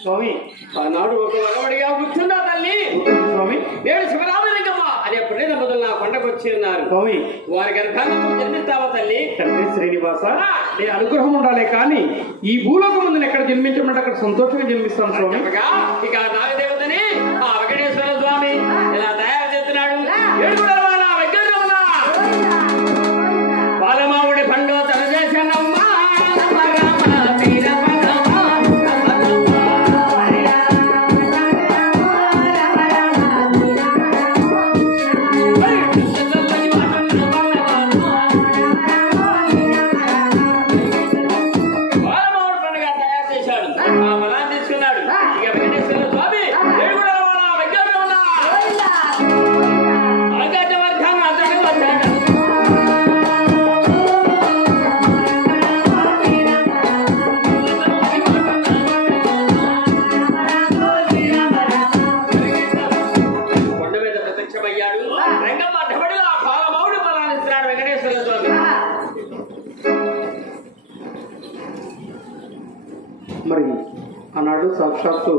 స్వామి ఆనాడు ఒక వరవడిగా కూర్చున్నా తల్లి స్వామి నేను శివరామలింగమ్మ అనే పుణ్య దంపతులు నా కొండకు వచ్చి ఉన్నారు. స్వామి వారి గర్భాన్ని జన్మిస్తావా తల్లి? తండ్రి శ్రీనివాస నీ అనుగ్రహం ఉండాలి కానీ ఈ భూలోకం ముందు ఎక్కడ జన్మించమంటే అక్కడ సంతోషంగా జన్మిస్తాను స్వామి. ఇక నాగదేవతని ఆ వెంకటేశ్వర స్వామి ఇలా తయారు చేస్తున్నాడు. ఏడుగురు రవాణా వెంకటరమణ బాలమావుడి పండు తన చేశానమ్మా మరి ఆనాడు సాక్షాత్తు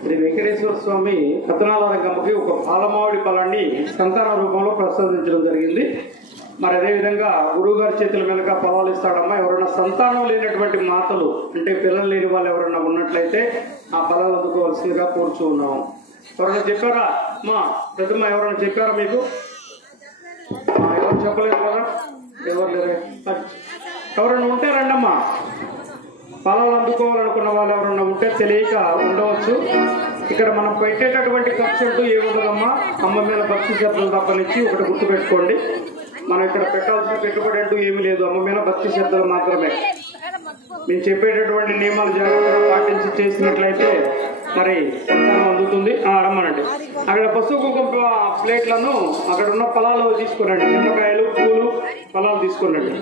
శ్రీ వెంకటేశ్వర స్వామి పద్మనాభరంగమ్మకి ఒక పాలమావిడి ఫలాన్ని సంతాన రూపంలో ప్రసాదించడం జరిగింది. మరి అదేవిధంగా గురువుగారి చేతుల మీదుగా ఫలాలు ఇస్తాడమ్మా. ఎవరైనా సంతానం లేనటువంటి మాతలు అంటే పిల్లలు లేని వాళ్ళు ఎవరైనా ఉన్నట్లయితే ఆ ఫలాలు అందుకోవాల్సిందిగా కోరుచూ ఉన్నాము. ఎవరైనా చెప్పారా మా పెద్దమ్మ? ఎవరైనా చెప్పారా మీకు? ఎవరు చెప్పలేదు కదా? ఎవరు లేరు. ఎవరైనా ఉంటే రండమ్మా. ఫలాలు అందుకోవాలనుకున్న వాళ్ళు ఎవరన్నా ఉంటే తెలియక ఉండవచ్చు. ఇక్కడ మనం పెట్టేటటువంటి ఖర్చు అంటూ ఏముండదమ్మా. అమ్మ మీద భక్తి శ్రద్ధలు తప్పనిచ్చి ఒకటి గుర్తుపెట్టుకోండి, మనం ఇక్కడ పెట్టాల్సిన పెట్టుబడి అంటూ ఏమీ లేదు. అమ్మ మీద భక్తి శ్రద్ధలు మాత్రమే. మేము చెప్పేటటువంటి నియమాలు జాగ్రత్తగా పాటించి చేసినట్లయితే మరి సంతానం అందుతుంది. రమ్మనండి. అక్కడ పసుపు కుంకుమ ప్లేట్లను అక్కడ ఉన్న ఫలాలు తీసుకురండి. నిమ్మకాయలు, పూలు, ఫలాలు తీసుకురండి.